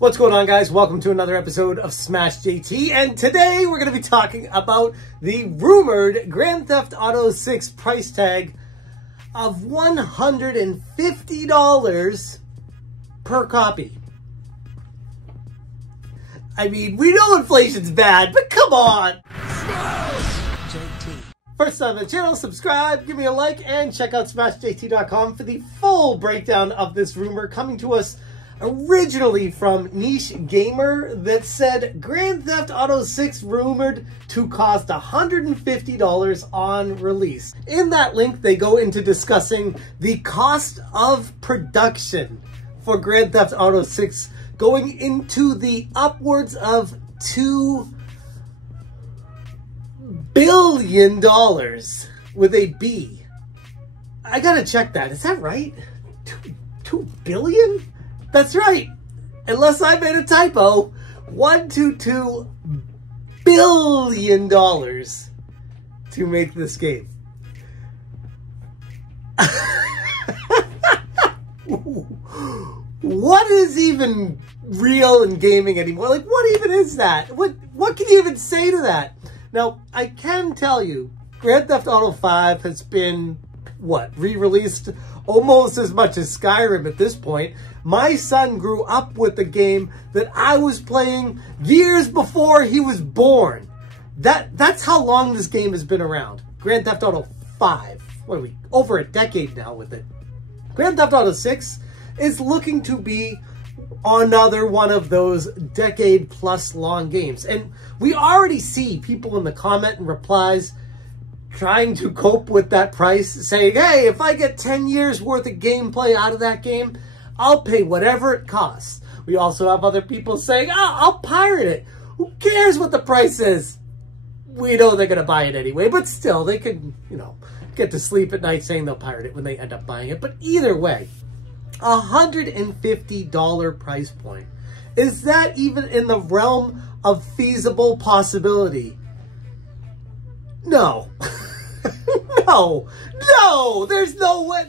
What's going on, guys? Welcome to another episode of Smash JT, and today we're going to be talking about the rumored Grand Theft Auto 6 price tag of $150 per copy. I mean, we know inflation's bad, but come on! Smash JT. First time on the channel, subscribe, give me a like, and check out SmashJT.com for the full breakdown of this rumor coming to us originally from Niche Gamer that said Grand Theft Auto 6 rumored to cost $150 on release. In that link, they go into discussing the cost of production for Grand Theft Auto 6 going into the upwards of $2 billion with a B. I gotta check that. Is that right? $2 billion? That's right. Unless I made a typo, $122 billion to make this game. What is even real in gaming anymore? Like, what even is that? What can you even say to that? Now, I can tell you, Grand Theft Auto 5 has been, re-released almost as much as Skyrim at this point. My son grew up with the game that I was playing years before he was born. That's how long this game has been around. Grand Theft Auto 5. What are we? Over a decade now with it. Grand Theft Auto 6 is looking to be another one of those decade-plus long games. And we already see people in the comment and replies trying to cope with that price, saying, hey, if I get 10 years worth of gameplay out of that game, I'll pay whatever it costs. We also have other people saying, oh, I'll pirate it. Who cares what the price is? We know they're going to buy it anyway, but still, they could, get to sleep at night saying they'll pirate it when they end up buying it. But either way, $150 price point. Is that even in the realm of feasible possibility? No. No. There's no way,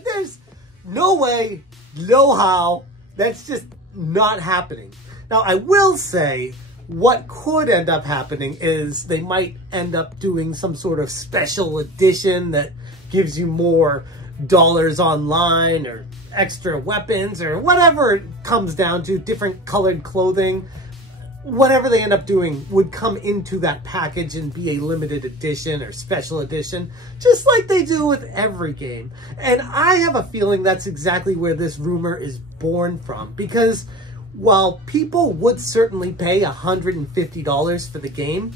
no how. That's just not happening. Now, I will say what could end up happening is they might end up doing some sort of special edition that gives you more dollars online or extra weapons or whatever it comes down to, different colored clothing. Whatever they end up doing would come into that package and be a limited edition or special edition, just like they do with every game. And I have a feeling that's exactly where this rumor is born from, because while people would certainly pay $150 for the game,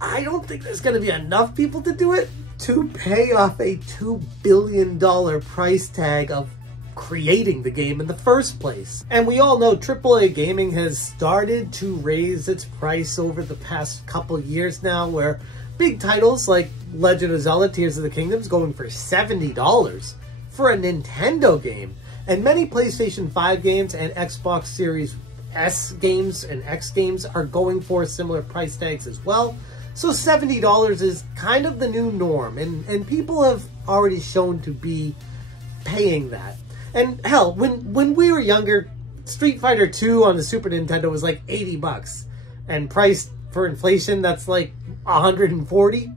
I don't think there's going to be enough people to do it to pay off a $2 billion price tag of creating the game in the first place. And we all know AAA gaming has started to raise its price over the past couple years now, where big titles like Legend of Zelda Tears of the Kingdom is going for $70 for a Nintendo game. And many PlayStation 5 games and Xbox Series S games and X games are going for similar price tags as well. So $70 is kind of the new norm, and people have already shown to be paying that. And hell, when we were younger, Street Fighter 2 on the Super Nintendo was like $80. And priced for inflation, that's like $140.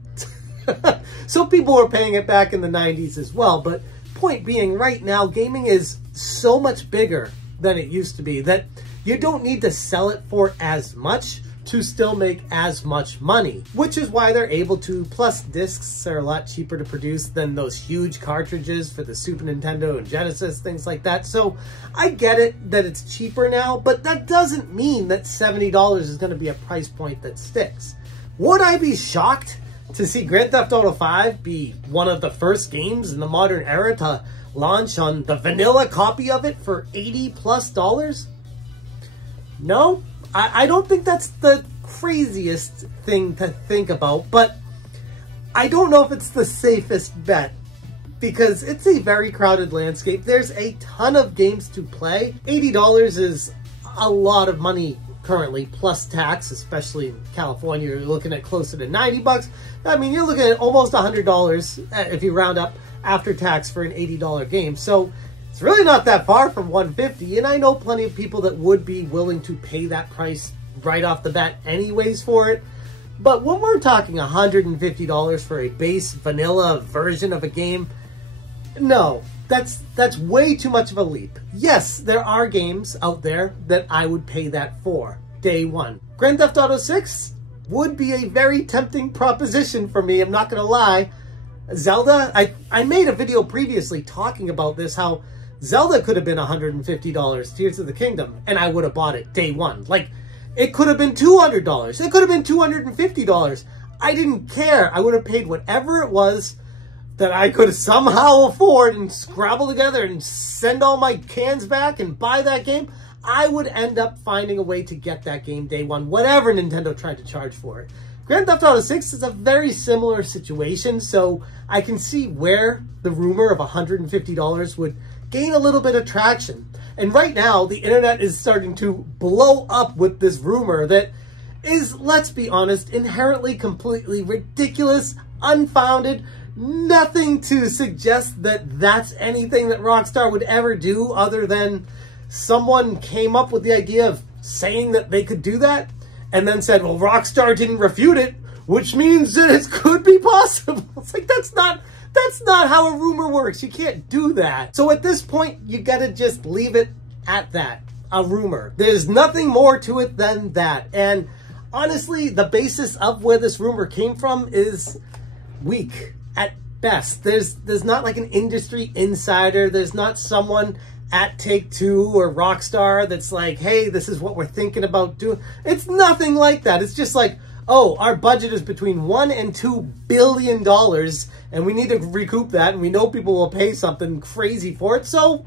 So people were paying it back in the 90s as well. But point being, right now, gaming is so much bigger than it used to be that you don't need to sell it for as much to still make as much money, which is why they're able to. Plus, discs are a lot cheaper to produce than those huge cartridges for the Super Nintendo and Genesis, things like that. So I get it that it's cheaper now, but that doesn't mean that $70 is going to be a price point that sticks. Would I be shocked to see Grand Theft Auto 5 be one of the first games in the modern era to launch on the vanilla copy of it for $80+? No. I don't think that's the craziest thing to think about, but I don't know if it's the safest bet, because it's a very crowded landscape. There's a ton of games to play. $80 is a lot of money currently, plus tax, especially in California. You're looking at closer to $90. I mean, you're looking at almost $100 if you round up after tax for an $80 game. So It's really not that far from 150, and I know plenty of people that would be willing to pay that price right off the bat anyways for it. But when we're talking $150 for a base vanilla version of a game, no, that's way too much of a leap. Yes, there are games out there that I would pay that for day one. Grand Theft Auto 6 would be a very tempting proposition for me, I'm not gonna lie. Zelda, I made a video previously talking about this, how Zelda could have been $150, Tears of the Kingdom, and I would have bought it day one. Like, it could have been $200. It could have been $250. I didn't care. I would have paid whatever it was that I could somehow afford and scrabble together and send all my cans back and buy that game. I would end up finding a way to get that game day one, whatever Nintendo tried to charge for it. Grand Theft Auto 6 is a very similar situation, so I can see where the rumor of $150 would gain a little bit of traction. And right now, the internet is starting to blow up with this rumor that is, let's be honest, inherently completely ridiculous, unfounded, nothing to suggest that that's anything that Rockstar would ever do other than someone came up with the idea of saying that they could do that and then said, well, Rockstar didn't refute it, which means that it could be possible. It's like, that's not how a rumor works. You can't do that. So at this point, you gotta just leave it at that, a rumor. There's nothing more to it than that. And honestly, the basis of where this rumor came from is weak at best. There's not like an industry insider. There's not someone at Take-Two or Rockstar that's like, hey, this is what we're thinking about doing. It's nothing like that. It's just like, oh, our budget is between $1 and $2 billion, and we need to recoup that, and we know people will pay something crazy for it, so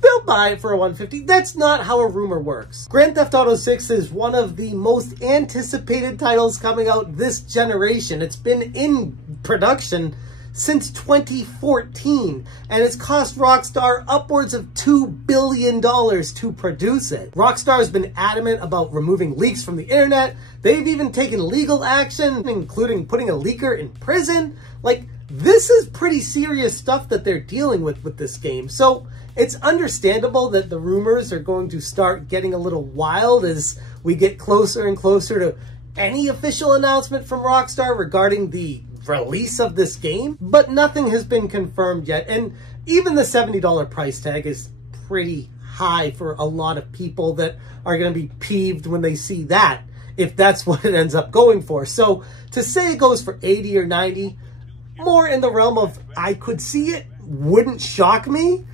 they'll buy it for a $150. That's not how a rumor works. Grand Theft Auto 6 is one of the most anticipated titles coming out this generation. It's been in production since 2014, and it's cost Rockstar upwards of $2 billion to produce it. Rockstar has been adamant about removing leaks from the internet. They've even taken legal action, including putting a leaker in prison. Like, this is pretty serious stuff that they're dealing with this game. So it's understandable that the rumors are going to start getting a little wild as we get closer and closer to any official announcement from Rockstar regarding the release of this game, but nothing has been confirmed yet. And even the $70 price tag is pretty high for a lot of people that are going to be peeved when they see that, if that's what it ends up going for. So to say it goes for 80 or 90, more in the realm of I could see it, wouldn't shock me.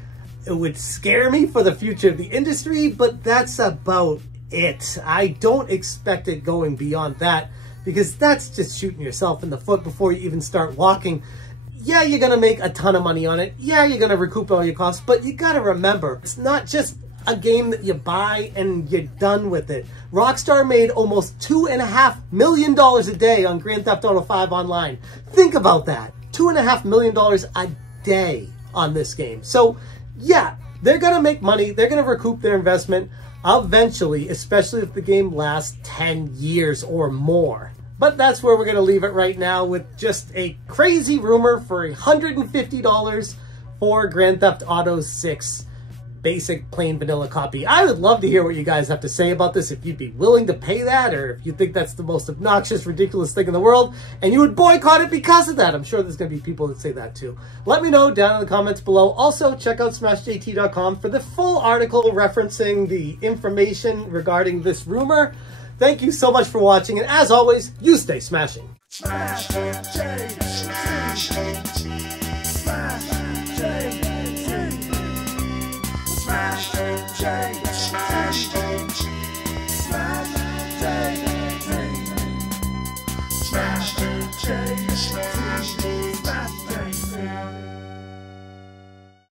It would scare me for the future of the industry, but that's about it. I don't expect it going beyond that, because that's just shooting yourself in the foot before you even start walking. Yeah, you're going to make a ton of money on it. Yeah, you're going to recoup all your costs, but you got to remember, it's not just a game that you buy and you're done with it. Rockstar made almost $2.5 million a day on Grand Theft Auto 5 Online. Think about that. $2.5 million a day on this game. So yeah, they're going to make money. They're going to recoup their investment eventually, especially if the game lasts 10 years or more. But that's where we're going to leave it right now, with just a crazy rumor for $150 for Grand Theft Auto 6 basic plain vanilla copy. I would love to hear what you guys have to say about this, if you'd be willing to pay that, or if you think that's the most obnoxious, ridiculous thing in the world, and you would boycott it because of that. I'm sure there's going to be people that say that too. Let me know down in the comments below. Also, check out smashjt.com for the full article referencing the information regarding this rumor. Thank you so much for watching, and as always, you stay smashing. Smash, Smash,